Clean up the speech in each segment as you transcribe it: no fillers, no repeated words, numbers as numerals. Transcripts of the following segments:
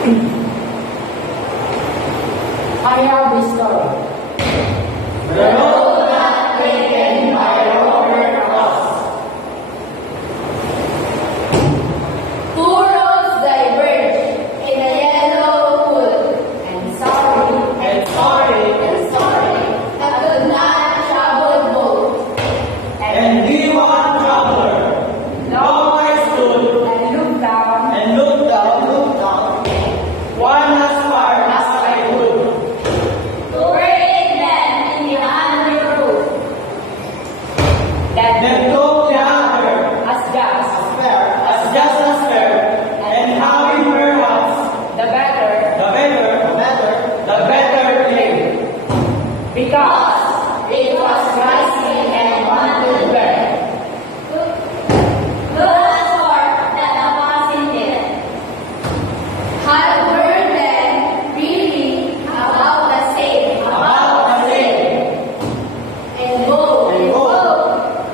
I have this story. The road not taken by Robert Frost. Two roads diverge in a yellow wood, and sorry, that could not travel both. And we one traveler, long I stood, And looked down, looked down, one as far as I could. to where it led in the under road. That Then took the other, as just as just as fair, and having perhaps the better, the better thing. because it was rising and wanted burn. Those for that the passing it had heard them really about the same,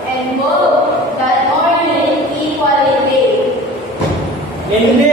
and both that only equally big. In